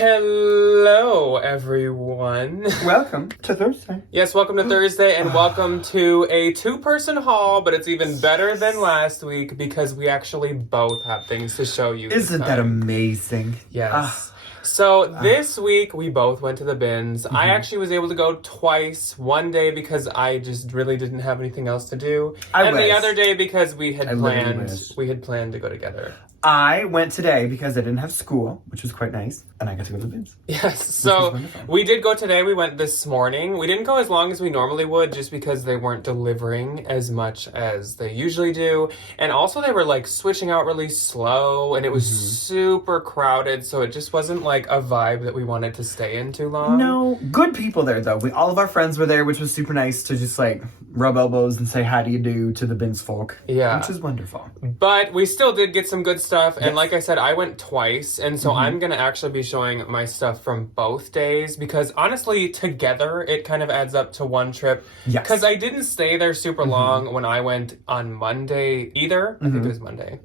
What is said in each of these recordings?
Hello, everyone. Welcome to Thursday. Yes, welcome to Thursday, and welcome to a two-person haul, but it's even better than last week because we actually both have things to show you. Isn't that amazing? Yes. So this week we both went to the bins. I actually was able to go twice. One day because I just really didn't have anything else to do, and the other day because we had planned to go together. I went today because I didn't have school, which was quite nice, and I got to go to the bins. Yes, so we did go today. We went this morning. We didn't go as long as we normally would just because they weren't delivering as much as they usually do. And also they were like switching out really slow, and it was super crowded, so it just wasn't like a vibe that we wanted to stay in too long. No, good people there though. All of our friends were there, which was super nice to just like rub elbows and say how do you do to the bins folk. Yeah. Which is wonderful. But we still did get some good stuff. And like I said, I went twice. And so I'm going to actually be showing my stuff from both days because honestly, together, it kind of adds up to one trip. Yes. Because I didn't stay there super long when I went on Monday either. I think it was Monday.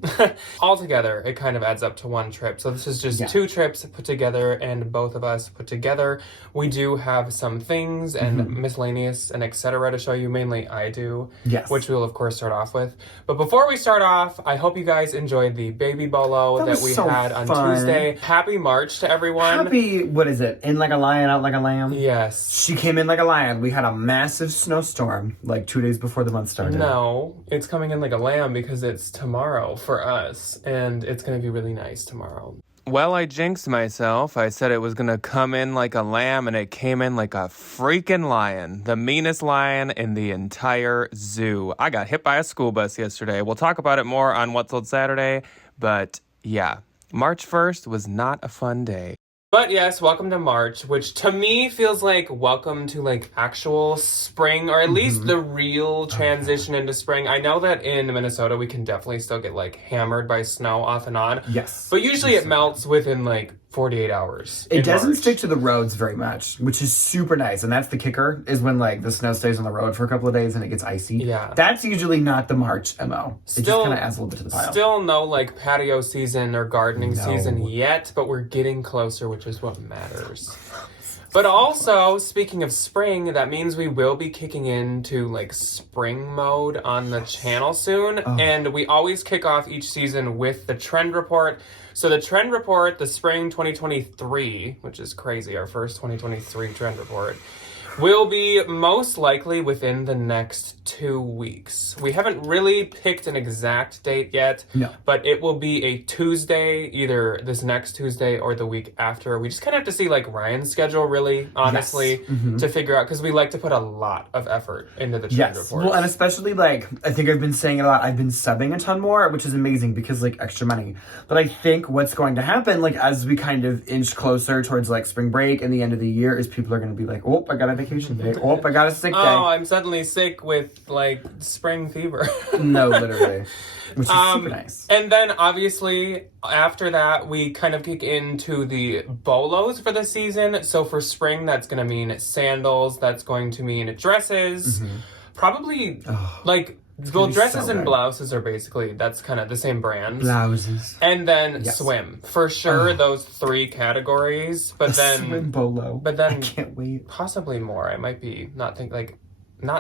Altogether, it kind of adds up to one trip. So this is just two trips put together and both of us put together. We do have some things and miscellaneous and etc. to show you. Mainly I do. Yes. Which we will, of course, start off with. But before we start off, I hope you guys enjoyed the baby bolo that we had on Tuesday. Happy March to everyone. Happy, what is it? In like a lion, out like a lamb? Yes. She came in like a lion. We had a massive snowstorm like 2 days before the month started. No, it's coming in like a lamb because it's tomorrow for us, and it's going to be really nice tomorrow. Well, I jinxed myself. I said it was going to come in like a lamb, and it came in like a freaking lion. The meanest lion in the entire zoo. I got hit by a school bus yesterday. We'll talk about it more on What's Sold Saturday, but yeah, March 1st was not a fun day. But yes, welcome to March, which to me feels like welcome to like actual spring, or at least the real transition into spring. I know that in Minnesota we can definitely still get like hammered by snow off and on. Yes. But usually it melts within like 48 hours. It doesn't stick to the roads very much, which is super nice. And that's the kicker, is when like the snow stays on the road for a couple of days and it gets icy. Yeah. That's usually not the March MO. It just kind of adds a little bit to the pile. Still no like patio season or gardening season yet, but we're getting closer, which is what matters. But also, speaking of spring, that means we will be kicking into like spring mode on the channel soon. And we always kick off each season with the trend report. So the trend report, the spring 2023, which is crazy, our first 2023 trend report, will be most likely within the next 2 weeks. We haven't really picked an exact date yet, but it will be a Tuesday, either this next Tuesday or the week after. We just kind of have to see like Ryan's schedule really, honestly, to figure out, because we like to put a lot of effort into the trend report. Well, and especially like, I think I've been saying it a lot, I've been subbing a ton more, which is amazing because like extra money. But I think what's going to happen, like as we kind of inch closer towards like spring break and the end of the year, is people are going to be like, oh, I got a vacation day. Oh, I got a sick day. Oh, I'm suddenly sick with like spring fever. No, literally. Which is super nice. And then obviously after that, we kind of kick into the bolos for the season. So for spring, that's going to mean sandals. That's going to mean dresses. Probably like... Well, dresses and blouses are basically, that's kind of the same brands. Blouses. And then swim. For sure, those three categories. But then... Swim bolo. But then... I can't wait. Possibly more. I might be not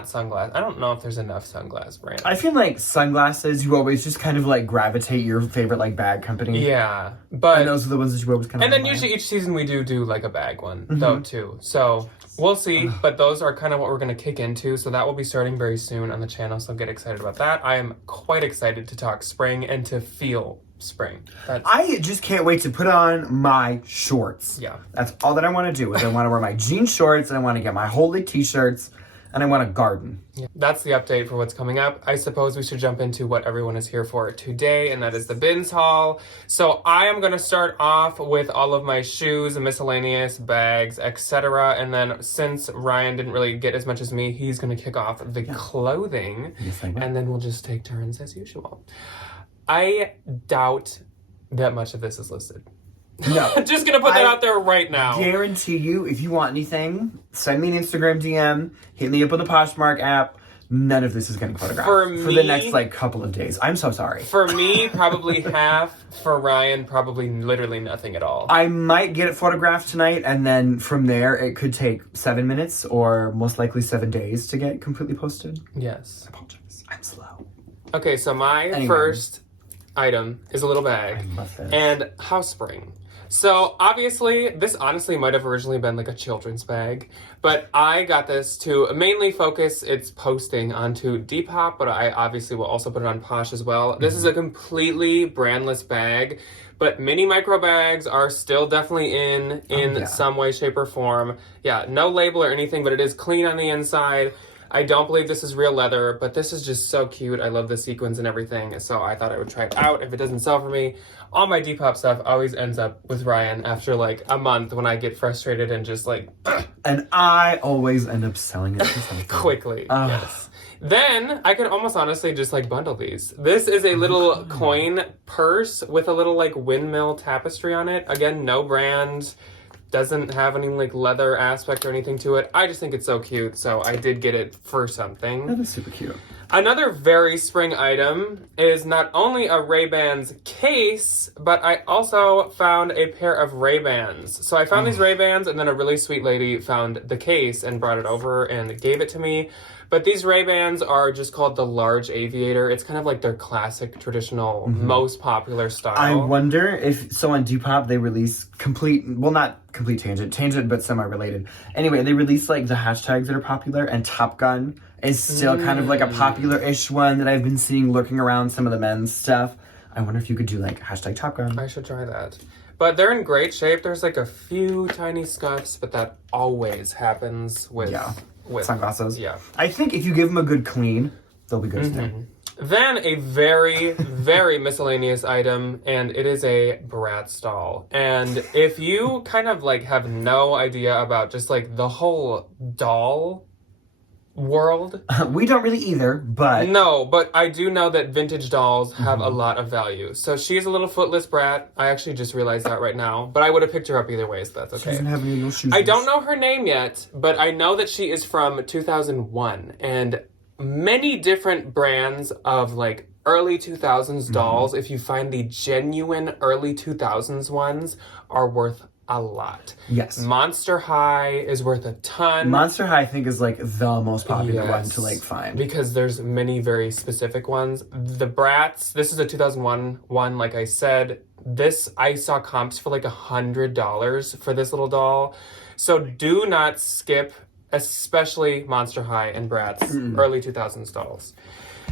sunglasses. I don't know if there's enough sunglass brands. I feel like sunglasses, you always just kind of like gravitate your favorite like bag company. Yeah. But... And those are the ones that you always kind of... And then usually each season we do like a bag one, though, too. So... We'll see, but those are kind of what we're going to kick into, so that will be starting very soon on the channel, so get excited about that. I am quite excited to talk spring and to feel spring. I just can't wait to put on my shorts. Yeah. That's all that I want to do, is I want to wear my jean shorts, and I want to get my holy t-shirts, and I want to garden. Yeah. That's the update for what's coming up. I suppose we should jump into what everyone is here for today, and that is the bins haul. So I am going to start off with all of my shoes, miscellaneous, bags, etc. And then since Ryan didn't really get as much as me, he's going to kick off the clothing. Yes, and then we'll just take turns as usual. I doubt that much of this is listed. No. Just gonna put that out there right now. Guarantee you, if you want anything, send me an Instagram DM, hit me up on the Poshmark app, none of this is getting photographed For the me- next like couple of days. I'm so sorry. For me, probably half. For Ryan, probably literally nothing at all. I might get it photographed tonight, and then from there, it could take 7 minutes or most likely 7 days to get completely posted. Yes. I apologize. I'm slow. Okay, so my first item is a little bag. I love this. And house spring. So obviously, this honestly might have originally been like a children's bag, but I got this to mainly focus its posting onto Depop, but I obviously will also put it on Posh as well. This is a completely brandless bag, but mini micro bags are still definitely in some way, shape, or form. Yeah, no label or anything, but it is clean on the inside. I don't believe this is real leather, but this is just so cute. I love the sequins and everything, so I thought I would try it out. If it doesn't sell for me, all my Depop stuff always ends up with Ryan after like a month when I get frustrated and just like... And I always end up selling it to something. Quickly, yes. Then I could almost honestly just like bundle these. This is a little coin purse with a little like windmill tapestry on it. Again, no brand. Doesn't have any like leather aspect or anything to it. I just think it's so cute, so I did get it for something. That is super cute. Another very spring item is not only a Ray-Bans case, but I also found a pair of Ray-Bans. So I found these Ray-Bans, and then a really sweet lady found the case and brought it over and gave it to me. But these Ray-Bans are just called the Large Aviator. It's kind of like their classic, traditional, most popular style. I wonder if, so on Depop, they release not complete tangent, but semi-related. Anyway, they release like the hashtags that are popular, and Top Gun is still kind of like a popular-ish one that I've been seeing lurking around some of the men's stuff. I wonder if you could do like hashtag Top Gun. I should try that. But they're in great shape. There's like a few tiny scuffs, but that always happens with sunglasses. Yeah. I think if you give them a good clean, they'll be good to do. Then a very, very miscellaneous item, and it is a Bratz doll. And if you kind of like have no idea about just like the whole doll world. We don't really either, but... No, but I do know that vintage dolls have a lot of value. So she's a little footless brat. I actually just realized that right now. But I would have picked her up either way, so that's okay. She doesn't have any little shoes. I don't know her name yet, but I know that she is from 2001. And many different brands of like early 2000s dolls, if you find the genuine early 2000s ones, are worth a lot. Yes. Monster High is worth a ton. Monster High, I think, is like the most popular one to like find. Because there's many very specific ones. The Bratz, this is a 2001 one, like I said. This, I saw comps for like $100 for this little doll. So do not skip, especially Monster High and Bratz, early 2000s dolls.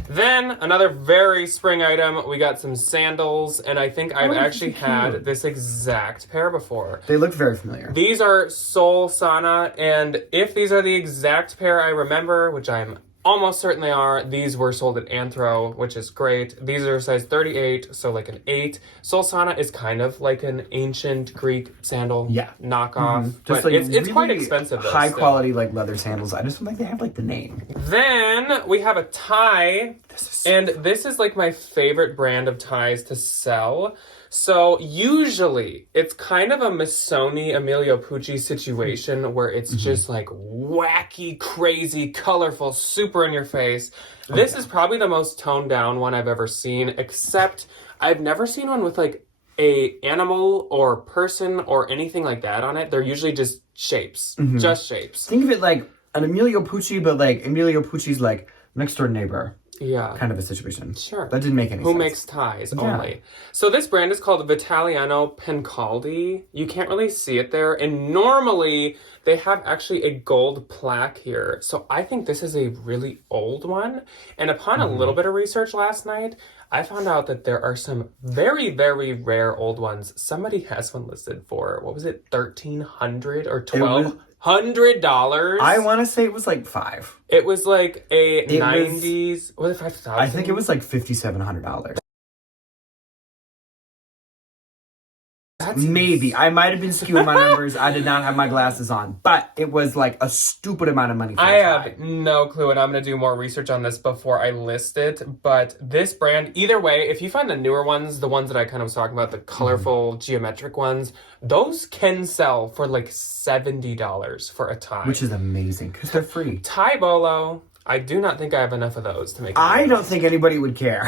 Then, another very spring item, we got some sandals, and I think I've actually had this exact pair before. They look very familiar. These are Soul Sana, and if these are the exact pair I remember, which I'm almost certain they are, these were sold at Anthro, which is great. These are size 38, so like an 8. Soul Sana is kind of like an ancient Greek sandal knockoff, but like it's really quite expensive though. High quality like leather sandals. I just don't think they have like the name. Then we have a tie, and this is like my favorite brand of ties to sell. So usually it's kind of a Missoni Emilio Pucci situation where it's just like wacky, crazy, colorful, super in your face. This is probably the most toned down one I've ever seen, except I've never seen one with like a animal or person or anything like that on it. They're usually just shapes, just shapes. Think of it like an Emilio Pucci, but like Emilio Pucci's like next door neighbor. Yeah. Kind of a situation. Sure. That didn't make any sense. Who makes ties only. So this brand is called Vitaliano Pencaldi. You can't really see it there. And normally they have actually a gold plaque here. So I think this is a really old one. And upon a little bit of research last night, I found out that there are some very, very rare old ones. Somebody has one listed for, what was it, $1,300 or $1,200? I want to say it was like $5,000. It was like a 90s. Was it 5,000? I think it was like $5,700. Maybe. I might have been skewing my numbers. I did not have my glasses on. But it was like a stupid amount of money for I have no clue, and I'm going to do more research on this before I list it. But this brand, either way, if you find the newer ones, the ones that I kind of was talking about, the colorful, geometric ones, those can sell for like $70 for a tie. Which is amazing, because they're free. Tie bolo. I do not think I have enough of those to make it. I don't think anybody would care.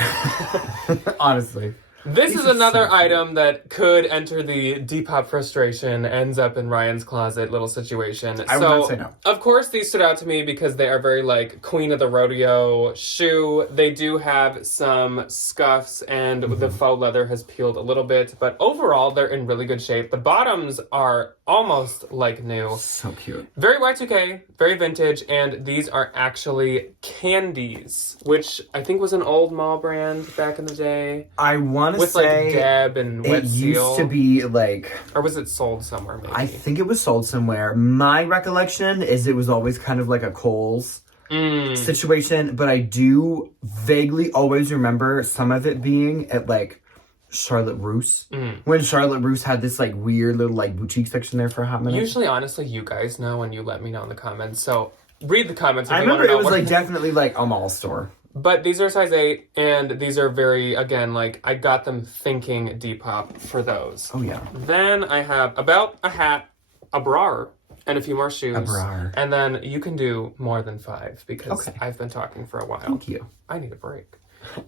Honestly. This These is are another so item that could enter the Depop frustration, ends up in Ryan's closet little situation. I would not say no. Of course, these stood out to me because they are very, like, queen of the rodeo shoe. They do have some scuffs, and the faux leather has peeled a little bit. But overall, they're in really good shape. The bottoms are almost like new. So cute. Very Y2K, very vintage, and these are actually candies, which I think was an old mall brand back in the day. I want to With say like Deb and Wet it Seal. used to be like, Or was it sold somewhere maybe? I think it was sold somewhere. My recollection is it was always kind of like a Kohl's situation, but I do vaguely always remember some of it being at like Charlotte Russe. When Charlotte Russe had this like weird little like boutique section there for a hot minute. Usually, honestly, you guys know and you let me know in the comments. So read the comments if I you want remember to it know was what like definitely like a mall store. But these are size 8, and these are very, again, like, I got them thinking Depop for those. Oh, yeah. Then I have a belt, a hat, a bra, and a few more shoes. A bra. And then you can do more than 5, because Okay. I've been talking for a while. Thank you. I need a break.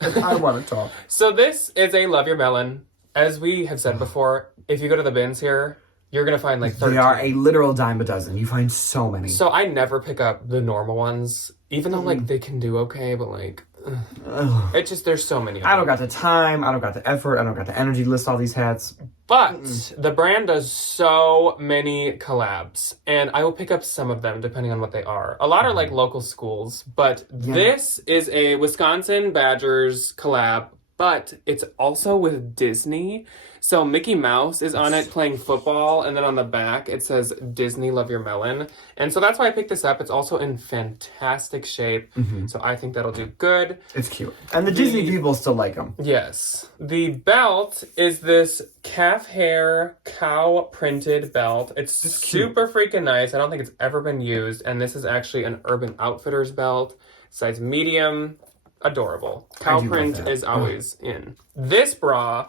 I want to talk. So this is a Love Your Melon. As we have said before, if you go to the bins here, you're going to find like 13. They are a literal dime a dozen. You find so many. So I never pick up the normal ones, even though like they can do okay, but like, it just, there's so many of them. I don't got the time. I don't got the effort. I don't got the energy to list all these hats. But the brand does so many collabs, and I will pick up some of them depending on what they are. A lot are like local schools, but this is a Wisconsin Badgers collab, but it's also with Disney. So Mickey Mouse is on it playing football, and then on the back it says Disney Love Your Melon. And so that's why I picked this up. It's also in fantastic shape, so I think that'll do good. It's cute. And the Disney people still like them. Yes. The belt is this calf hair cow printed belt. It's super freaking nice. I don't think it's ever been used, and this is actually an Urban Outfitters belt, size medium. Adorable. Cow print is always in. This bra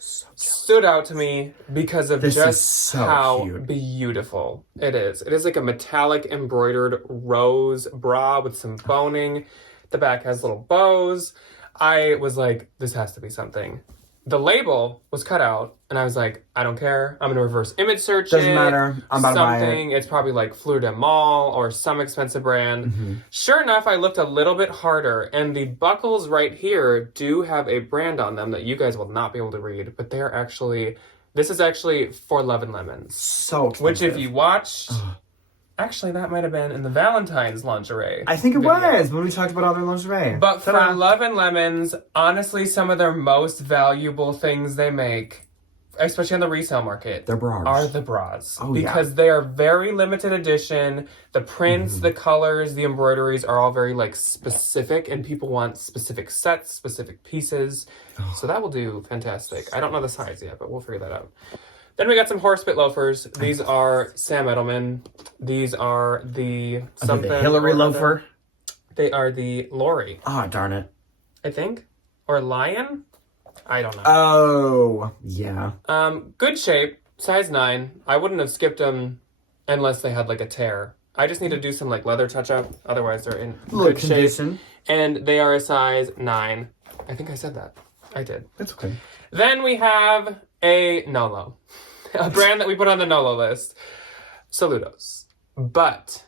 stood out to me because of just how beautiful it is. It is like a metallic embroidered rose bra with some boning. The back has little bows. I was like, this has to be something. The label was cut out, and I was like, I don't care. I'm gonna reverse image search Doesn't matter. I'm about to buy it. It's probably like Fleur de Mal or some expensive brand. Sure enough, I looked a little bit harder, and the buckles right here do have a brand on them that you guys will not be able to read, but they're actually, this is actually For Love and Lemons. So expensive. Which if you watched, actually that might have been in the Valentines lingerie. I think it video. was when we talked about all their lingerie. But For Love and Lemons, honestly, some of their most valuable things they make, especially on the resale market, their bras are the bras. Oh, because they are very limited edition. The prints, the colors, the embroideries are all very like specific, and people want specific sets, specific pieces. So that will do fantastic. I don't know the size yet, but we'll figure that out. Then we got some Horsebit loafers. These are Sam Edelman. These are the something. The Hillary loafer? They are the Lori. Ah, darn it. I think. Or Lion? I don't know. Oh, yeah. Good shape. Size 9. I wouldn't have skipped them unless they had like a tear. I just need to do some like leather touch up. Otherwise they're in good shape. And they are a size 9. I think I said that. I did. It's okay. Then we have a Nolo. A brand that we put on the Nolo list. Saludos. But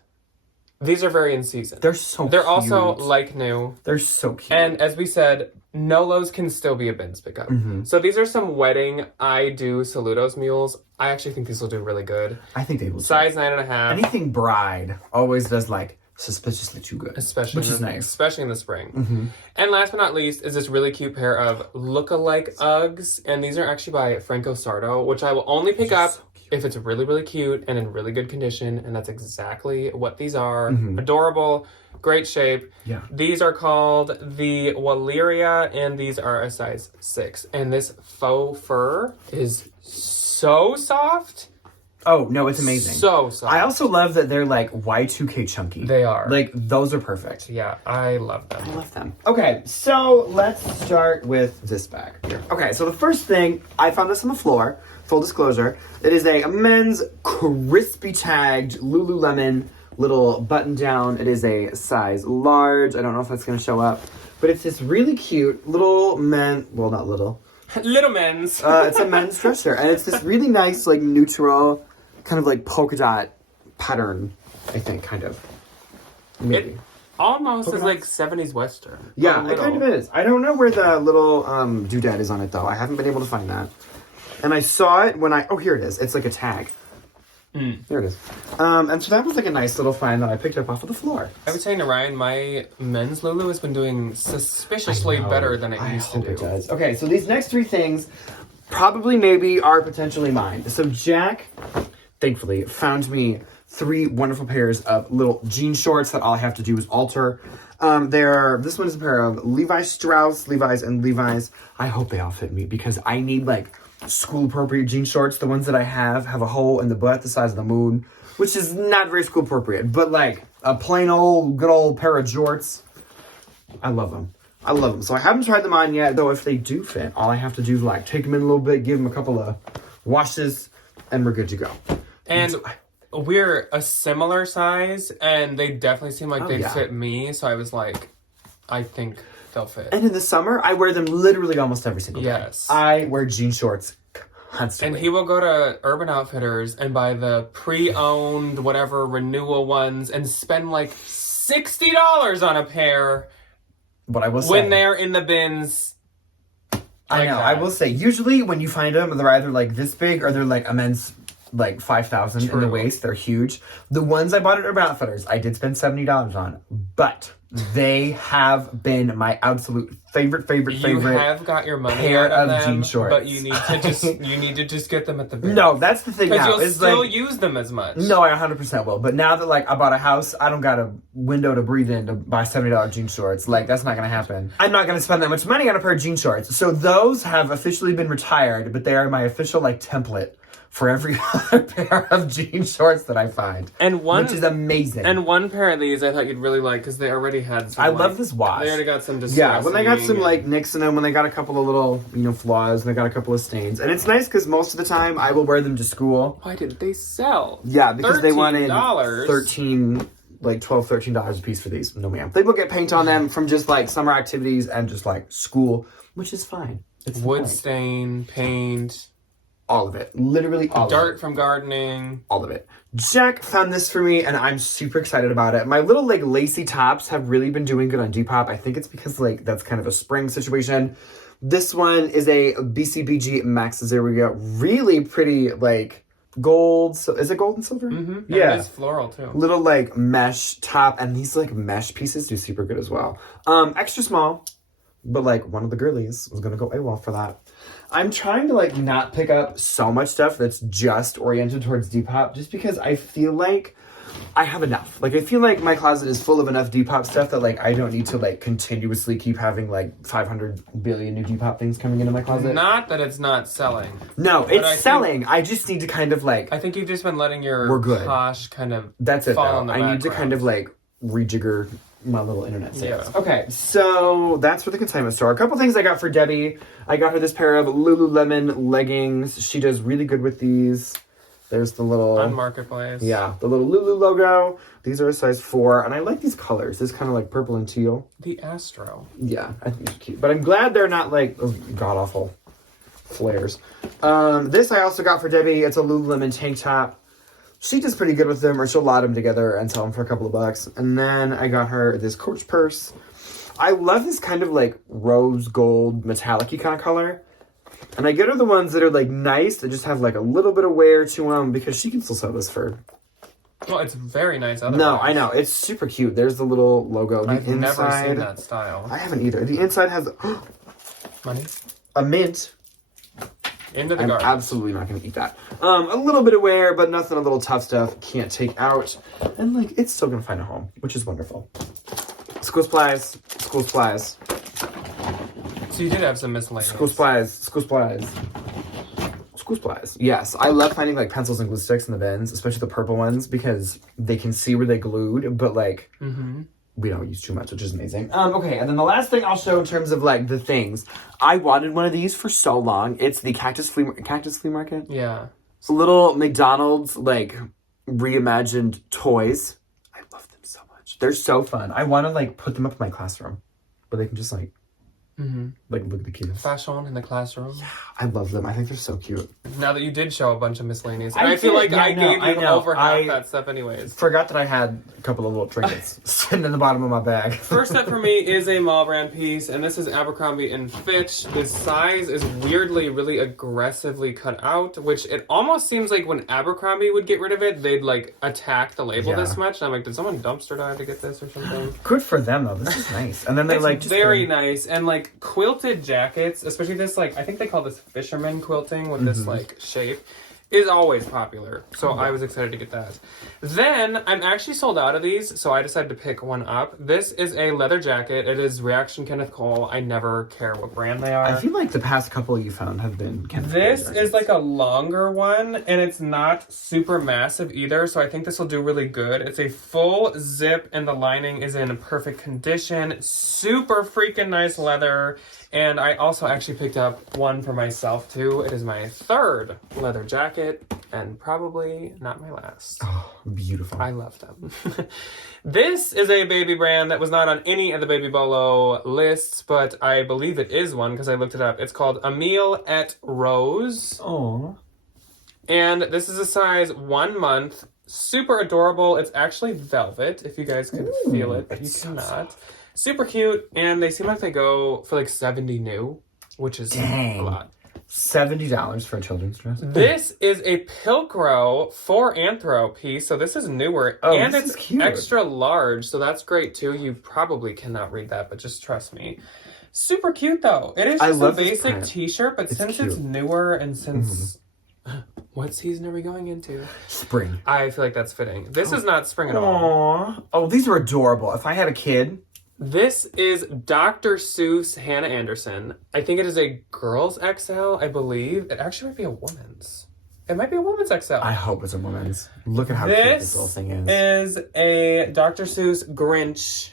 these are very in season. They're so They're cute. also like new. They're so cute. And as we said, Nolos can still be a bins pickup. So these are some wedding I do Saludos mules. I actually think these will do really good. I think they will. Size 9.5. Anything bride always does like suspiciously too good. Especially which is nice. Especially in the spring. And last but not least is this really cute pair of look-alike Uggs. And these are actually by Franco Sardo, which I will only pick up if it's really, really cute and in really good condition. And that's exactly what these are. Adorable, great shape. Yeah. These are called the Walleria, and these are a size 6. And this faux fur is so soft. Oh, no, it's amazing. So soft. I also love that they're like Y2K chunky. They are. Like, those are perfect. Yeah, I love them. I love them. Okay, so let's start with this bag here. Okay, so the first thing, I found this on the floor. Full disclosure. It is a men's crispy tagged Lululemon little button down. It is a size large. I don't know if that's going to show up. But it's this really cute little not little. Little men's. It's a men's dress shirt. And it's this really nice, like, neutral, kind of like polka dot pattern, I think, kind of. Maybe. It almost polka is dots? like 70s Western. Yeah, it kind of is. I don't know where the little doodad is on it, though. I haven't been able to find that. And I saw it when oh, here it is. It's like a tag. There it is. And so that was like a nice little find that I picked up off of the floor. I was saying to Ryan, my men's Lulu has been doing suspiciously better than it used to do. It does. Okay, so these next three things probably maybe are potentially mine. So Jack, thankfully, found me 3 wonderful pairs of little jean shorts that all I have to do is alter. This one is a pair of Levi's Strauss, Levi's, and Levi's. I hope they all fit me because I need like school appropriate jean shorts. The ones that I have a hole in the butt the size of the moon, which is not very school appropriate, but like a plain old good old pair of jorts. I love them. So I haven't tried them on yet, though. If they do fit, all I have to do is like take them in a little bit, give them a couple of washes, and we're good to go. And we're a similar size, and they definitely seem like they fit me. So I was like, I think they'll fit. And in the summer, I wear them literally almost every single day. Yes. I wear jean shorts constantly. And he will go to Urban Outfitters and buy the pre-owned, whatever, renewal ones and spend like $60 on a pair. But I will say, when they're in the bins. I know. I will say, usually when you find them, they're either like this big or they're like a men's like 5,000 in the waist. They're huge. The ones I bought at Urban Outfitters, I did spend $70 on, but they have been my absolute favorite. You have got your money pair out of them, jean shorts, but you need to just get them at the bin. No, that's the thing now. Because you'll still like, use them as much. No, I 100% will. But now that like I bought a house, I don't got a window to breathe in to buy $70 jean shorts. Like that's not gonna happen. I'm not gonna spend that much money on a pair of jean shorts. So those have officially been retired, but they are my official like template for every other pair of jean shorts that I find. Which is amazing. And one pair of these I thought you'd really like because they already had some. I love this wash. They already got some distressing. Yeah, when they got some like nicks in them, when they got a couple of little, flaws, and they got a couple of stains. And it's nice because most of the time I will wear them to school. Why didn't they sell? Yeah, because they wanted $13. $13 a piece for these. No ma'am. They will get paint on them from just like summer activities and just like school, which is fine. It's wood stain, paint. All of it. Literally all of it. Dirt from gardening. All of it. Jack found this for me, and I'm super excited about it. My little, like, lacy tops have really been doing good on Depop. I think it's because, like, that's kind of a spring situation. This one is a BCBG Max Zero. Really pretty, like, gold. So is it gold and silver? Mm-hmm. Yeah. It is floral, too. Little, like, mesh top, and these, like, mesh pieces do super good as well. Extra small, but, like, one of the girlies was going to go AWOL for that. I'm trying to, like, not pick up so much stuff that's just oriented towards Depop just because I feel like I have enough. Like, I feel like my closet is full of enough Depop stuff that, like, I don't need to, like, continuously keep having, like, 500 billion new Depop things coming into my closet. Not that it's not selling. No, it's selling. I just need to kind of, like... I think you've just been letting your posh kind of That's it, fall in the I need to kind of, like, rejigger my little internet sales. Yeah. Okay, so that's for the consignment store. A couple things I got for Debbie. I got her this pair of Lululemon leggings. She does really good with these. There's the little... On Marketplace. Yeah, the little Lulu logo. These are a size 4, and I like these colors. This kind of like purple and teal. The Astro. Yeah, I think these are cute. But I'm glad they're not like god-awful flares. This I also got for Debbie. It's a Lululemon tank top. She does pretty good with them, or she'll lot them together and sell them for a couple of bucks. And then I got her this Coach purse. I love this kind of like rose gold metallic-y kind of color. And I get her the ones that are like nice, that just have like a little bit of wear to them, because she can still sell this for... Well, it's very nice otherwise. No, I know. It's super cute. There's the little logo. I've never seen that style. I haven't either. The inside has... Money? A mint. Into the I'm garbage. absolutely not going to eat that. A little bit of wear, but nothing a little tough stuff. Can't take out. And, like, it's still going to find a home, which is wonderful. School supplies. School supplies. So you did have some miscellaneous. School supplies. School supplies. School supplies. Yes, I love finding, like, pencils and glue sticks in the bins, especially the purple ones, because they can see where they glued, but, like... Mm-hmm. We don't use too much, which is amazing. Okay, and then the last thing I'll show in terms of, like, the things. I wanted one of these for so long. It's the Cactus Flea Market. Yeah. It's a little McDonald's, like, reimagined toys. I They're so fun. I want to like put them up in my classroom where they can just like like look at the kids. Fashion in the classroom. I love them. I think they're so cute. Now that you did show a bunch of miscellaneous, I I feel did. like Yeah, I no, gave I you know. over half that stuff anyways. Forgot that I had a couple of little trinkets sitting in the bottom of my bag. First up for me is a mall brand piece, and this is Abercrombie and Fitch. The size is weirdly really aggressively cut out, which it almost seems like when Abercrombie would get rid of it, they'd like attack the label this much. And I'm like, did someone dumpster dive to get this or something? Good for them though. This is nice. And then they're It's like just very nice, and like quilted jackets, especially this like I think they call this fisherman quilting with this like shape, is always popular. So I was excited to get that. Then I'm actually sold out of these, so I decided to pick one up. This is a leather jacket. It is Reaction Kenneth Cole. I never care what brand they are. I feel like the past couple you found have been This is like a longer one, and it's not super massive either, so I think this will do really good. It's a full zip, and the lining is in perfect condition. Super freaking nice leather. And I also actually picked up one for myself too. It is my third leather jacket, and probably not my last. Oh, beautiful. I love them. This is a baby brand that was not on any of the Baby Bolo lists, but I believe it is one because I looked it up. It's called Emile et Rose. Oh. And this is a size 1 month. Super adorable. It's actually velvet, if you guys can feel it, but you cannot. Super cute, and they seem like they go for like $70 new, which is a lot. $70 for a children's dress. This is a Pilcrow 4 Anthro piece, so this is newer, and this is it's cute. extra large, so that's great too. You probably cannot read that, but just trust me. Super cute though. It is just a basic t-shirt, but since it's newer and since... What season are we going into? Spring. I feel like that's fitting. This is not spring at all. Aww. Oh, these are adorable. If I had a kid... This is Dr. Seuss Hannah Anderson. I think it is a girl's XL, I believe. It actually might be a woman's. It might be a woman's XL. I hope it's a woman's. Look at how cute this little thing is. This is a Dr. Seuss Grinch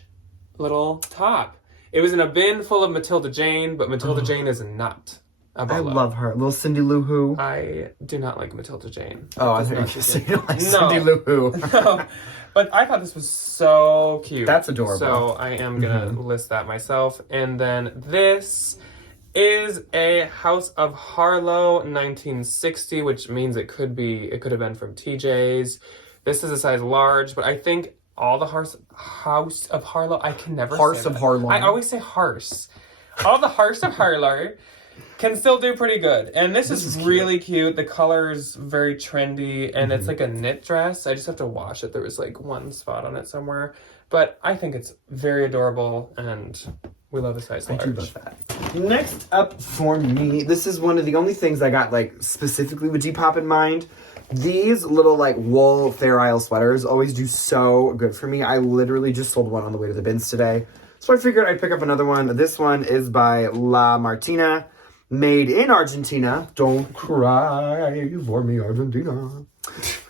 little top. It was in a bin full of Matilda Jane, but Matilda Jane is not a bolo. I love her. Little Cindy Lou Who. I do not like Matilda Jane. Oh, I think you don't like Cindy Lou Who. No. But I thought this was so cute. That's adorable. So I am going to list that myself. And then this is a House of Harlow 1960, which means it could have been from TJ's. This is a size large, but I think all the House of Harlow, I can never Hearse say of that. Harlow. I always say Hearse. All the Hearse of Harlow can still do pretty good. And this is really cute. The color's very trendy, and it's like a knit dress. I just have to wash it. There was like one spot on it somewhere. But I think it's very adorable, and we love a size large. I do love that. Next up for me, this is one of the only things I got like specifically with Depop in mind. These little like wool Fair Isle sweaters always do so good for me. I literally just sold one on the way to the bins today. So I figured I'd pick up another one. This one is by La Martina. Made in Argentina. Don't cry for me, Argentina.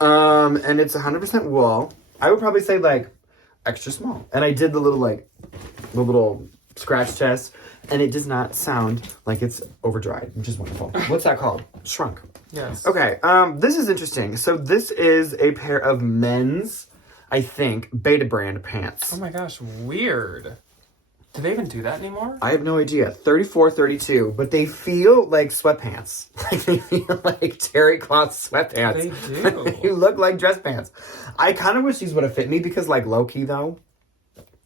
And it's 100% wool. I would probably say like extra small. And I did the little scratch test, and it does not sound like it's overdried, which is wonderful. What's that called? Shrunk. Yes. Okay. This is interesting. So this is a pair of men's, I think, Beta brand pants. Oh my gosh, weird. Do they even do that anymore? I have no idea. 34, 32, but they feel like sweatpants. Like they feel like terry cloth sweatpants. They do. They look like dress pants. I kind of wish these would have fit me because like low key though,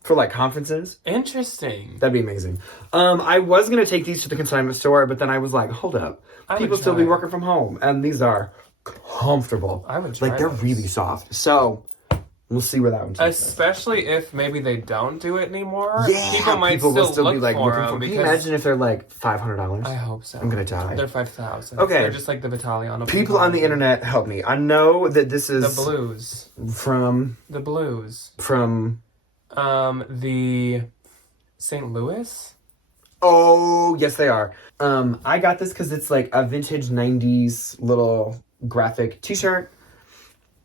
for like conferences. Interesting. That'd be amazing. I was going to take these to the consignment store, but then I was like, hold up. People still be working from home, and these are comfortable. I would try Like they're those. really soft. So we'll see where that one takes us. Especially if maybe they don't do it anymore. Yeah, people might will still look be like for looking them. for. Can you Because imagine if they're like $500? I hope so. I'm gonna die. They're 5,000. Okay. They're just like the Battalion. People on the internet, help me. I know that this is The blues. from The blues. The St. Louis? Oh, yes they are. I got this because it's like a vintage 90s little graphic t-shirt,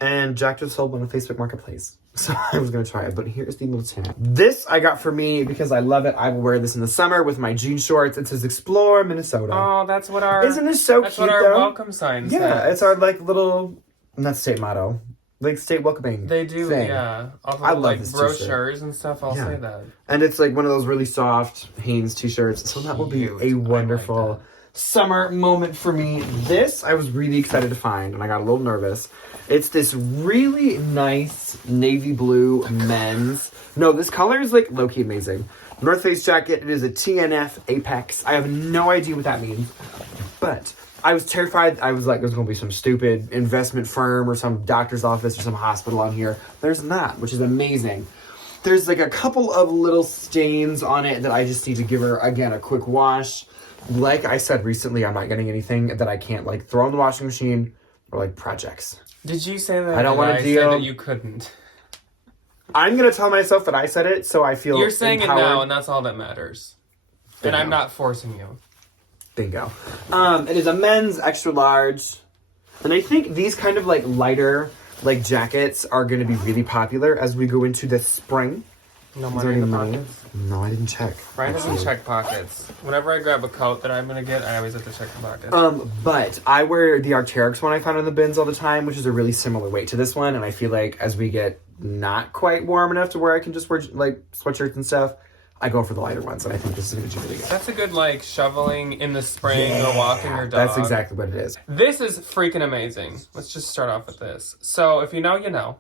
and Jack just sold one on Facebook Marketplace. So I was going to try it, but here's the little tag. This I got for me because I love it. I will wear this in the summer with my jean shorts. It says Explore Minnesota. Oh, that's what our... Isn't this so that's cute, what our though? welcome sign Yeah, says. it's our like little, not state motto, like state welcoming. They do, thing. yeah. All the I love like this brochures and stuff. I'll say that. And it's like one of those really soft Hanes t-shirts. So that will be a wonderful summer moment for me. This I was really excited to find, and I got a little nervous. It's this really nice navy blue men's. No, this color is like low-key amazing. North Face jacket. It is a TNF Apex. I have no idea what that means, but I was terrified. I was like, there's going to be some stupid investment firm or some doctor's office or some hospital on here. There's not, which is amazing. There's like a couple of little stains on it that I just need to give her, again, a quick wash. Like I said recently, I'm not getting anything that I can't like throw in the washing machine or like projects. Did you say that? I don't want to deal. Said that you couldn't. I'm going to tell myself that I said it, so I feel You're saying empowered. it now, and that's all that matters. And I'm not forcing you. Bingo. It is a men's extra large. And I think these kind of like lighter like jackets are going to be really popular as we go into the spring. No money in the pockets? No, I didn't check. Ryan doesn't check pockets. Whenever I grab a coat that I'm going to get, I always have to check the pockets. But I wear the Arc'teryx one I found in the bins all the time, which is a really similar weight to this one. And I feel like as we get not quite warm enough to where I can just wear like sweatshirts and stuff, I go for the lighter ones, and I think this is going to be really good. That's a good, like, shoveling in the spring or walking your dog. That's exactly what it is. This is freaking amazing. Let's just start off with this. So, if you know, you know.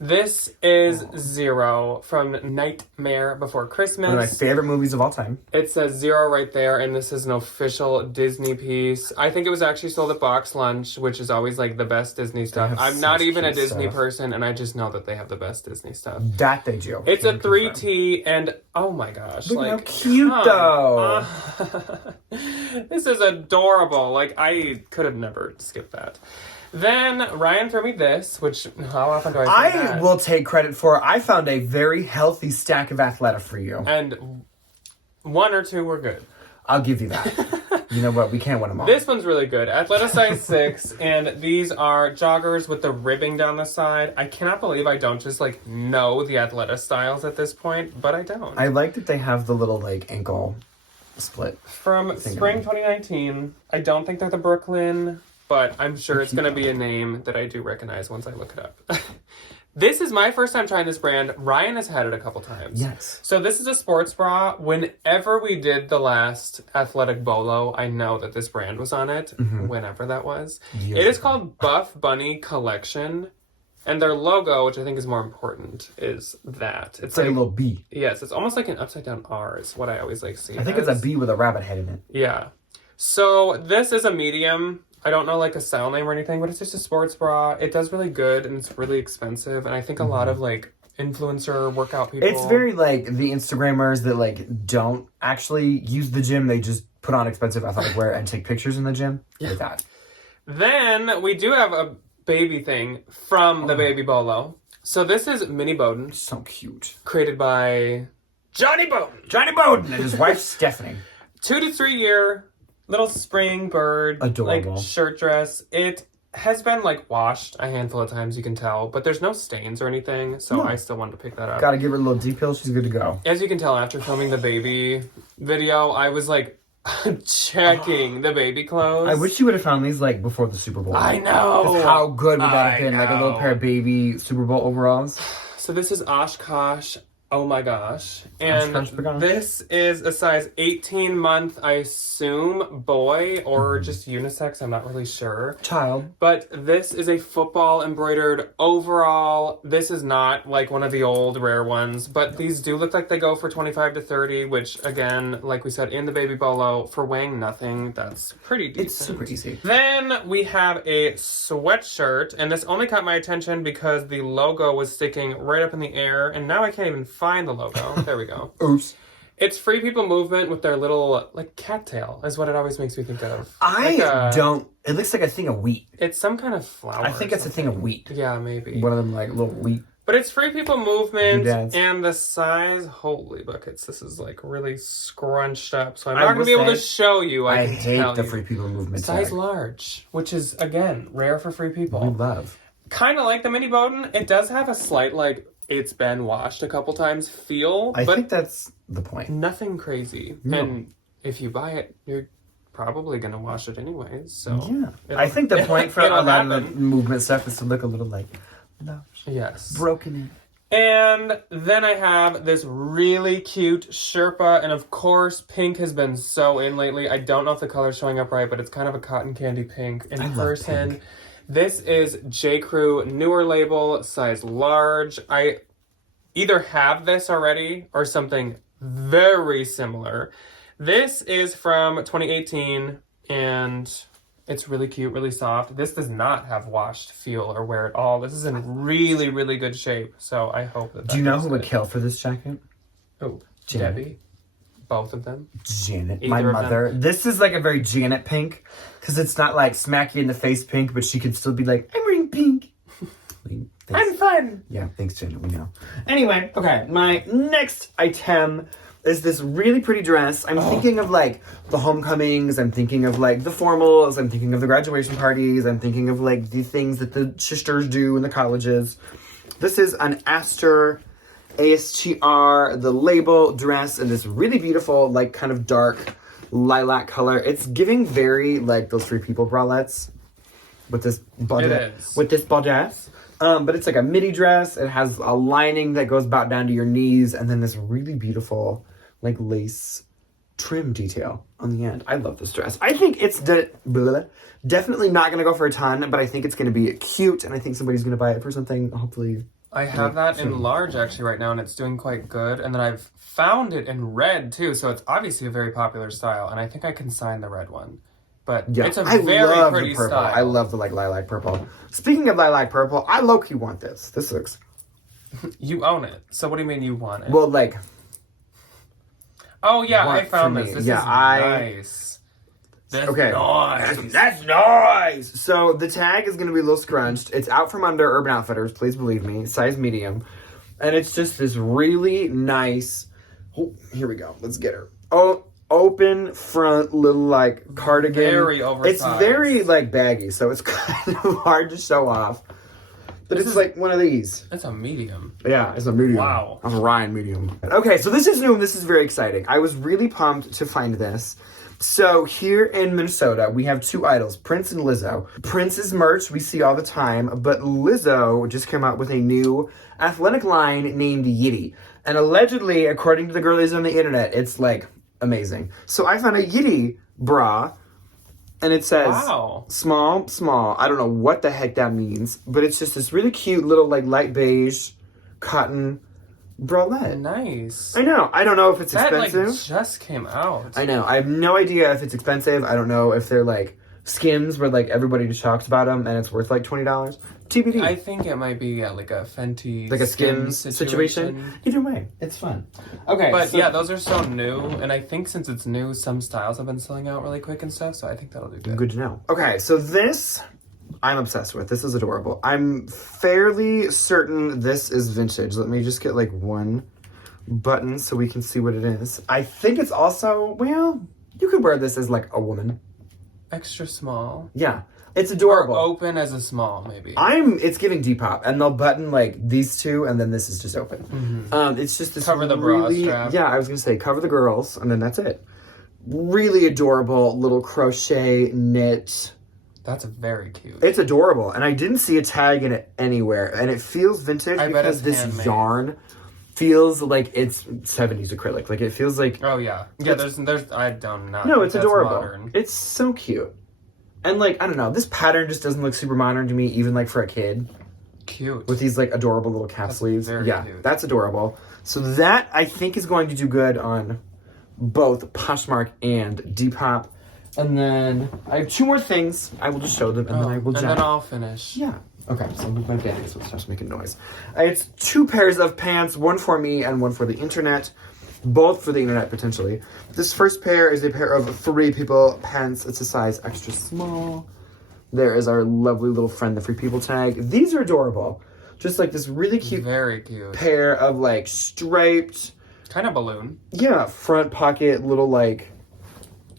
This is Zero from Nightmare Before Christmas. One of my favorite movies of all time. It says Zero right there, and this is an official Disney piece. I think it was actually sold at Box Lunch, which is always like the best Disney stuff. I'm not even a Disney person, and I just know that they have the best Disney stuff. That they do. It's a 3T, and oh my gosh. Look like, how cute, though. This is adorable. Like, I could have never skipped that. Then Ryan threw me this, which how often do I say that? I will take credit for. I found a very healthy stack of Athleta for you. And one or two were good. I'll give you that. You know what? We can't win them all. This one's really good. Athleta size 6, and these are joggers with the ribbing down the side. I cannot believe I don't just, like, know the Athleta styles at this point, but I don't. I like that they have the little, like, ankle split. From spring 2019. I don't think they're the Brooklyn, but I'm sure it's going to be a name that I do recognize once I look it up. This is my first time trying this brand. Ryan has had it a couple times. Yes. So this is a sports bra. Whenever we did the last Athletic Bolo, I know that this brand was on it. Whenever that was. Yes. It is called Buff Bunny Collection. And their logo, which I think is more important, is that. It's like a little B. Yes, it's almost like an upside down R is what I always like see. I think it's a B with a rabbit head in it. Yeah. So this is a medium. I don't know like a style name or anything, but it's just a sports bra. It does really good, and it's really expensive. And I think a lot of like influencer workout people. It's very like the Instagrammers that like don't actually use the gym. They just put on expensive athletic wear and take pictures in the gym. Yeah. Like that. Then we do have a baby thing from the Baby Bolo. So this is Mini Bowden. So cute. Created by Johnny Bowden. Johnny Bowden and his wife Stephanie. 2 to 3 year little spring bird. Adorable. Like shirt dress. It has been like washed a handful of times, you can tell, but there's no stains or anything, so I still wanted to pick that up. Gotta give her a little deep peel, she's good to go. As you can tell, after filming the baby video, I was like checking the baby clothes. I wish you would have found these like before the Super Bowl. I know. How good would that have been? Like a little pair of baby Super Bowl overalls. So this is Oshkosh. Oh my gosh. And Oshkosh. This is a size 18 month, I assume, boy, or just unisex, I'm not really sure. Child. But this is a football embroidered overall. This is not like one of the old rare ones, but these do look like they go for 25 to 30, which again, like we said in the Baby Bolo, for weighing nothing, that's pretty decent. It's super easy. Then we have a sweatshirt, and this only caught my attention because the logo was sticking right up in the air, and now I can't even find the logo. There we go. Oops. It's Free People Movement with their little, like, cattail is what it always makes me think of. Don't. It looks like a thing of wheat. It's some kind of flower. I think it's a thing of wheat. Yeah, maybe. One of them, like, little wheat. But it's Free People Movement, and the size, holy buckets, this is, like, really scrunched up, so I'm not going to be able to show you. I hate the Free People Movement size large, which is, again, rare for Free People. We love. Kind of like the Mini Bowden. It does have a slight, like, it's been washed a couple times feel. I think that's the point. Nothing crazy. No. And if you buy it, you're probably going to wash it anyways. So yeah. I think the point for a lot of the movement stuff is to look a little like loved. Yes. Broken in. And then I have this really cute Sherpa, and of course, pink has been so in lately. I don't know if the color's showing up right, but it's kind of a cotton candy pink in person. Pink. This is J. Crew, newer label, size large. I either have this already or something very similar. This is from 2018, and it's really cute, really soft. This does not have washed feel or wear at all. This is in really, really good shape. So I hope that. Do you know who would kill for this jacket? Oh, Janet. Debbie. Both of them. Janet, Either my of mother. them. This is like a very Janet pink, because it's not like smacky in the face pink, but she could still be like, I'm wearing pink. I'm fun. Yeah, thanks, Janet. We know. Anyway, okay, my next item is this really pretty dress. I'm thinking of like the homecomings. I'm thinking of like the formals. I'm thinking of the graduation parties. I'm thinking of like the things that the sisters do in the colleges. This is an Aster ASTR, the label dress, in this really beautiful, like kind of dark lilac color. It's giving very like those Free People bralettes with this bodice. With this bodice. But it's like a midi dress. It has a lining that goes about down to your knees, and then this really beautiful like lace trim detail on the end. I love this dress. I think it's definitely not going to go for a ton, but I think it's going to be cute, and I think somebody's going to buy it for something, hopefully. I have that in large actually right now, and it's doing quite good. And then I've found it in red too, so it's obviously a very popular style, and I think I can sign the red one. But yeah, it's a very pretty the purple. style. I love the like lilac purple. Speaking of lilac purple, I low-key want this. This looks... You own it. So what do you mean you want it? Well, like... Oh, yeah, I found this. This is nice. That's nice. That's nice. So the tag is going to be a little scrunched. It's out from under Urban Outfitters, please believe me. Size medium. And it's just this really nice... Oh, here we go. Let's get her. Oh, open front little like cardigan. Very oversized. It's very like baggy, so it's kind of hard to show off. But it's like one of these. It's a medium. Yeah, it's a medium. Wow. I'm a Ryan medium. Okay, so this is new and this is very exciting. I was really pumped to find this. So here in Minnesota, we have two idols, Prince and Lizzo. Prince's merch we see all the time, but Lizzo just came out with a new athletic line named Yitty. And allegedly, according to the girlies on the internet, it's like amazing. So I found a Yitty bra, and it says small, small. I don't know what the heck that means, but it's just this really cute little like light beige cotton bralette. Nice. I know. I don't know if it's expensive. That like just came out. I know. I have no idea if it's expensive. I don't know if they're like Skims where like everybody just talks about them and it's worth like $20. TBD. I think it might be like a Fenty, like a Skims situation. Either way, it's fun. Okay, but so, yeah, those are so new, and I think since it's new, some styles have been selling out really quick and stuff. So I think that'll do good. Good to know. Okay, so this I'm obsessed with. This is adorable. I'm fairly certain this is vintage. Let me just get like one button so we can see what it is. I think it's also, well, you could wear this as like a woman. Extra small. Yeah. It's adorable. Or open as a small, maybe. It's giving Depop, and they'll button like these two, and then this is just open. Mm-hmm. It's just this cover the really, bra strap. Yeah, I was gonna say cover the girls, and then that's it. Really adorable little crochet knit. That's very cute. It's adorable, and I didn't see a tag in it anywhere, and it feels vintage because this handmade. Yarn feels like it's 70s acrylic. Like it feels like yeah. There's I don't know. No, it's adorable. Modern. It's so cute. And, like, I don't know, this pattern just doesn't look super modern to me, even, like, for a kid. Cute. With these, like, adorable little calf sleeves. Very cute. That's adorable. So that, I think, is going to do good on both Poshmark and Depop. And then I have two more things. I will just show them, and then I will And then I'll finish. Yeah. Okay, so I'll move my bag so it starts making noise. It's two pairs of pants, one for me and one for the internet. Both for the internet, potentially. This first pair is a pair of Free People pants. It's a size extra small. There is our lovely little friend, the Free People tag. These are adorable. Just like this really cute, very cute pair of like striped, kind of balloon. Yeah, front pocket, little like.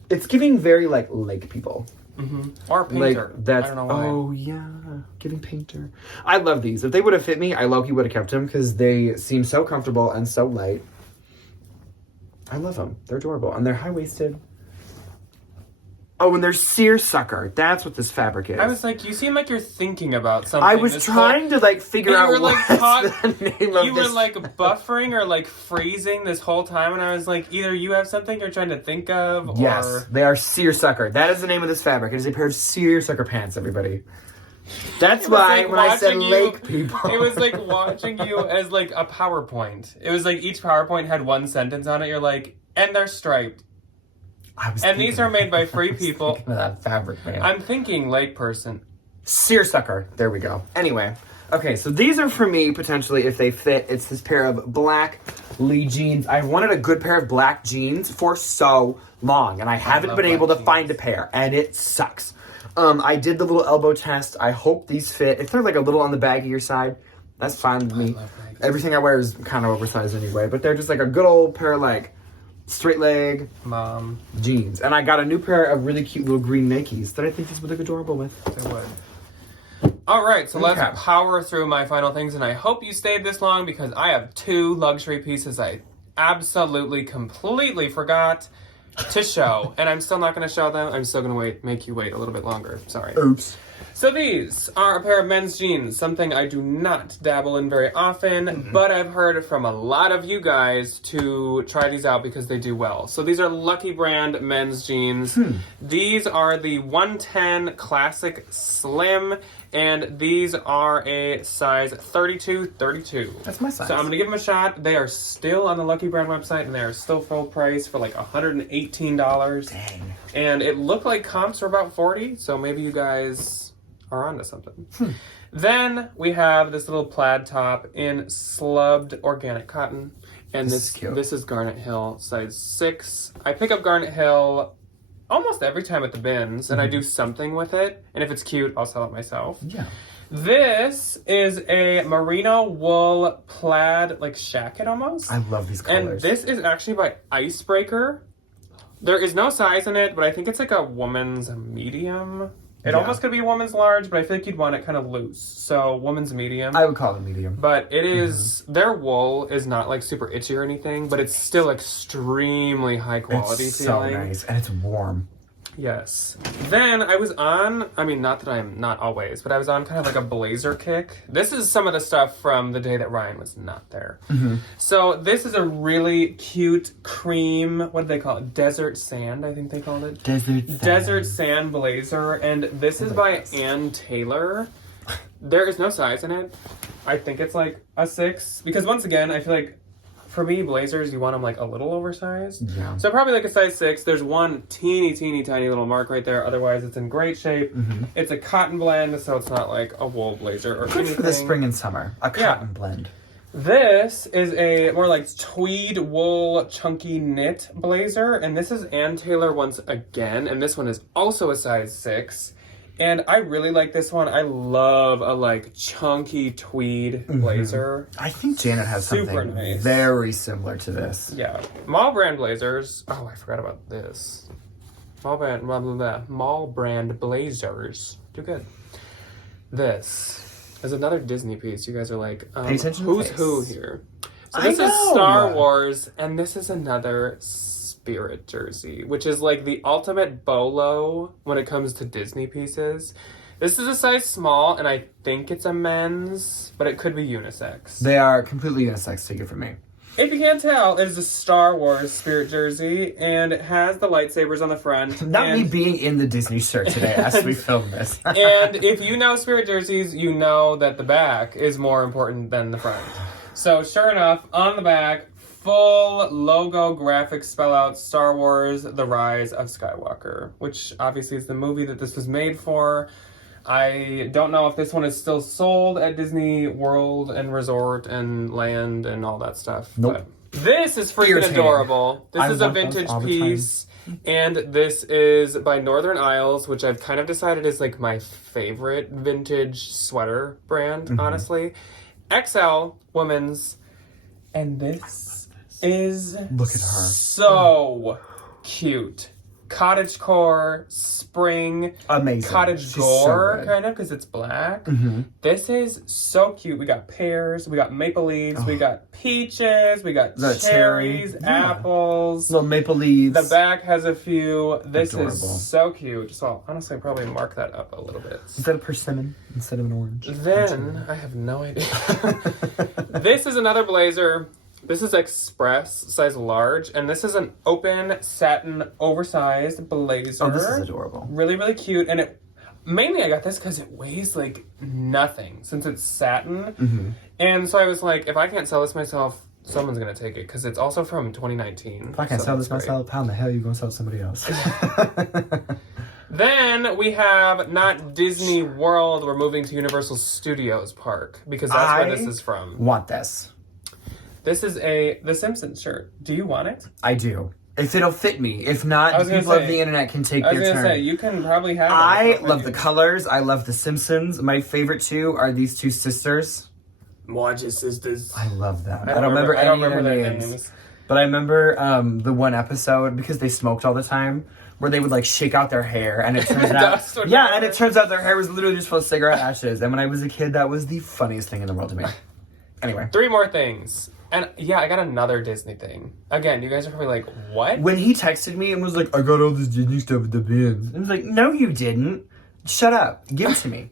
It's giving very like Lake People. Mm-hmm. Or painter. Like that's. I don't know why. Oh yeah, giving painter. I love these. If they would have fit me, I low-key would have kept them because they seem so comfortable and so light. I love them. They're adorable. And they're high-waisted. Oh, and there's seersucker. That's what this fabric is. I was like, you seem like you're thinking about something. I was trying to like figure out like, what's the name of you this. were like buffering or like freezing this whole time, and I was like, either you have something you're trying to think of, Yes, or... they are seersucker. That is the name of this fabric. It is a pair of seersucker pants, everybody. That's why like when I said watching lake people. It was like watching you as like a PowerPoint. It was like each PowerPoint had one sentence on it. You're like, and they're striped. And these are made by free people. That fabric, man. I'm thinking lake person. Seersucker. There we go. Anyway. Okay, so these are for me, potentially, if they fit. It's this pair of black Lee jeans. I wanted a good pair of black jeans for so long, and I haven't been able to find a pair, and it sucks. I did the little elbow test. I hope these fit. If they're like a little on the baggier side, that's fine with me. Everything I wear is kind of oversized anyway, but they're just like a good old pair of like straight leg mom jeans. And I got a new pair of really cute little green Nikes that I think these would look adorable with. They would. All right, so let's power through my final things, and I hope you stayed this long because I have 2 luxury pieces I absolutely, completely forgot to show, and I'm still not going to show them. I'm still going to make you wait a little bit longer. Sorry. Oops. So these are a pair of men's jeans, something I do not dabble in very often, but I've heard from a lot of you guys to try these out because they do well. So these are Lucky Brand men's jeans. These are the 110 Classic Slim, and these are a size 32-32. That's my size. So I'm going to give them a shot. They are still on the Lucky Brand website, and they are still full price for like $118. Dang. And it looked like comps were about 40, so maybe you guys are onto something. Then we have this little plaid top in slubbed organic cotton. And This is cute. This is Garnet Hill, size 6. I pick up Garnet Hill almost every time at the bins, and I do something with it. And if it's cute, I'll sell it myself. Yeah. This is a merino wool plaid, like shacket almost. I love these colors. And this is actually by Icebreaker. There is no size in it, but I think it's like a woman's medium. It almost could be a woman's large, but I feel like you'd want it kind of loose. So, woman's medium. I would call it medium. But it is, their wool is not like super itchy or anything, but it's still extremely high quality It's feeling. so nice, and it's warm. Yes. Then I was on, I mean, not that I'm not always, but I was on kind of like a blazer kick. This is some of the stuff from the day that Ryan was not there. So this is a really cute cream, what do they call it? Desert sand, I think they called it. Desert sand blazer, and this is by Ann Taylor. There is no size in it. I think it's like a 6, because once again, I feel like for me, blazers, you want them like a little oversized. Yeah. So probably like a size 6. There's one teeny tiny little mark right there. Otherwise, it's in great shape. It's a cotton blend, so it's not like a wool blazer or Good anything. for the spring and summer. A cotton blend. This is a more like tweed wool chunky knit blazer, and this is Ann Taylor once again, and this one is also a size 6. And I really like this one. I love a like chunky tweed blazer. I think Janet has Super something nice. very similar to this. Yeah. Mall brand blazers. Oh, I forgot about this. Mall brand, blah, blah, blah. Mall brand blazers. Do good. This is another Disney piece. You guys are like, Pay attention to who's the who face. here? So this is Star Wars, and this is another Spirit jersey, which is like the ultimate bolo when it comes to Disney pieces. This is a size small, and I think it's a men's, but it could be unisex. They are completely unisex. Take it from me. If you can't tell, it is a Star Wars Spirit jersey, and it has the lightsabers on the front. Not me being in the Disney shirt today as we film this. And if you know Spirit jerseys, you know that the back is more important than the front. So sure enough, on the back, full logo graphic spell out Star Wars The Rise of Skywalker, which obviously is the movie that this was made for. I don't know if this one is still sold at Disney World and Resort and Land and all that stuff. Nope. But this is freaking Irritating. adorable. This is a want those vintage all the piece. And this is by Northern Isles, which I've kind of decided is like my favorite vintage sweater brand, honestly. XL women's. And this is Look at her. so cute. cottagecore, spring, amazing. cottage gore, kind of, because it's black. This is so cute. We got pears, we got maple leaves, we got peaches, we got cherries, apples. Little maple leaves. The back has a few. This Adorable. is so cute. So I'll honestly probably mark that up a little bit. Is that a persimmon instead of an orange? Then, I have no idea. This is another blazer. This is express, size large, and this is an open satin oversized blazer. Oh, this is adorable. Really, really cute. And mainly I got this because it weighs like nothing since it's satin. And so I was like, if I can't sell this myself, someone's going to take it because it's also from 2019. If I can't sell this myself, how in the hell are you going to sell it to somebody else? Then we have not Disney World. We're moving to Universal Studios Park because that's where this is from. Want this. This is a The Simpsons shirt. Do you want it? I do. If it'll fit me. If not, people of the internet can take their turn. I was going to say, you can probably have it. I love the colors. I love The Simpsons. My favorite two are these two sisters. Watch His Sisters. I love them. I don't remember any of their names. But I remember the one episode, because they smoked all the time, where they would like shake out their hair, and it turns out and it turns out their hair was literally just full of cigarette ashes. And when I was a kid, that was the funniest thing in the world to me. Anyway, 3 more things. And yeah, I got another Disney thing. Again, you guys are probably like, what? When he texted me and was like, I got all this Disney stuff at the bins. I was like, no, you didn't. Shut up. Give it to me.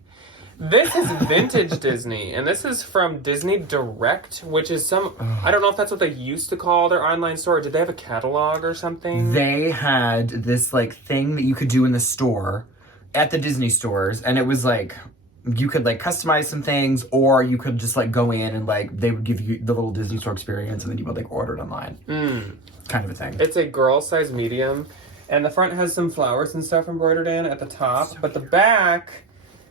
This is vintage Disney, and this is from Disney Direct, which is I don't know if that's what they used to call their online store. Did they have a catalog or something? They had this like thing that you could do in the store at the Disney stores, and it was like, you could like customize some things, or you could just like go in and like they would give you the little Disney store experience, and then you would like order it online. Kind of a thing. It's a girl size medium, and the front has some flowers and stuff embroidered in at the top, but the back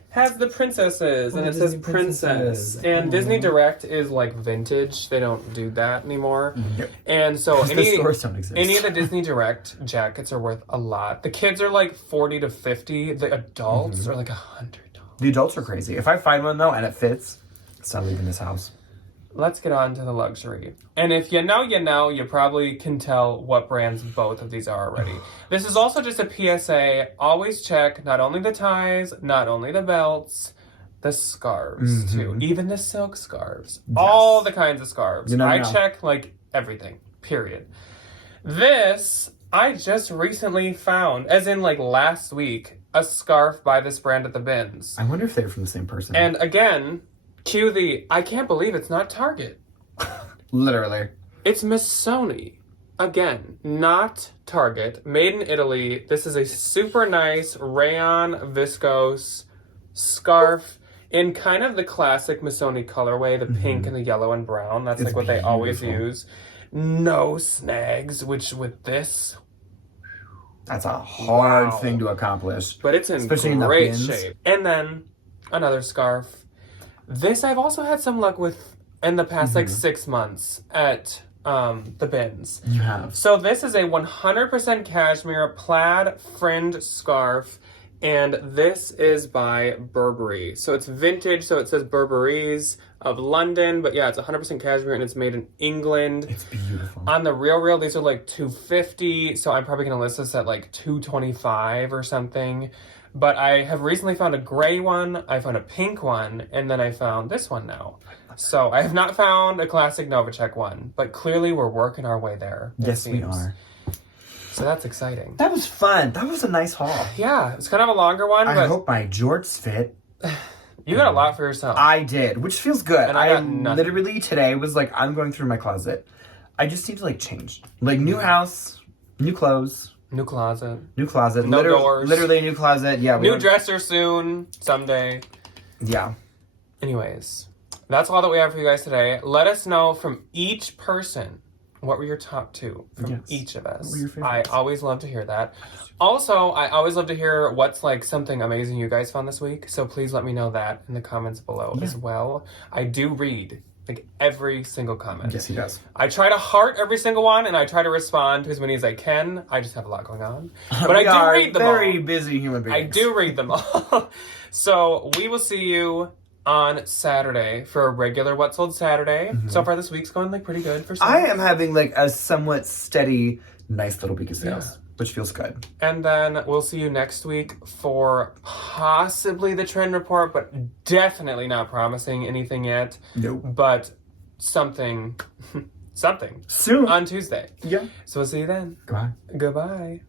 has the princesses, and it says princess. And Disney Direct is like vintage. They don't do that anymore. And so the stores don't exist. Any of the Disney Direct jackets are worth a lot. The kids are like $40 to $50. The adults are like $100. The adults are crazy. If I find one though and it fits, it's not leaving this house. Let's get on to the luxury. And if you know, you probably can tell what brands both of these are already. This is also just a PSA. Always check not only the ties, not only the belts, the scarves too. Even the silk scarves. Yes. All the kinds of scarves. I check like everything, period. This, I just recently found, as in like last week, a scarf by this brand at the bins. I wonder if they're from the same person. And again, cue the, I can't believe it's not Target. Literally. It's Missoni. Again, not Target. Made in Italy. This is a super nice rayon viscose scarf in kind of the classic Missoni colorway, the pink and the yellow and brown. That's like what they always use. No snags, which with this... That's a hard thing to accomplish. But it's in great shape. And then another scarf. This I've also had some luck with in the past like 6 months at the bins. You have. So this is a 100% cashmere plaid fringed scarf, and this is by Burberry. So it's vintage, so it says Burberry's of London, but yeah, it's 100% cashmere and it's made in England. It's beautiful. On the real, these are like $250, so I'm probably gonna list this at like $225 or something. But I have recently found a gray one, I found a pink one, and then I found this one now. So I have not found a classic Novacek one, but clearly we're working our way there. Yes, we are. So that's exciting. That was fun. That was a nice haul. Yeah, it's kind of a longer one, but... I hope my jorts fit. You got a lot for yourself. I did, which feels good. And I got nothing. Literally today was like, I'm going through my closet. I just need to like change. Like new house, new clothes. New closet. New closet. No doors. Literally a new closet. Yeah. New dresser soon. Someday. Yeah. Anyways, that's all that we have for you guys today. Let us know from each person, what were your top 2 from each of us? What were your favorites? I always love to hear that. Also, I always love to hear what's like something amazing you guys found this week. So please let me know that in the comments below as well. I do read like every single comment. Yes, he does. I try to heart every single one, and I try to respond to as many as I can. I just have a lot going on. But I do read them all. Very busy human beings. I do read them all. So we will see you on Saturday for a regular What Sold Saturday. So far this week's going like pretty good for some. I am having like a somewhat steady, nice little week of sales. Yeah. which feels good. And then we'll see you next week for possibly the trend report, but definitely not promising anything yet. Nope. But something Soon. on Tuesday. Yeah. So we'll see you then. Goodbye. Goodbye.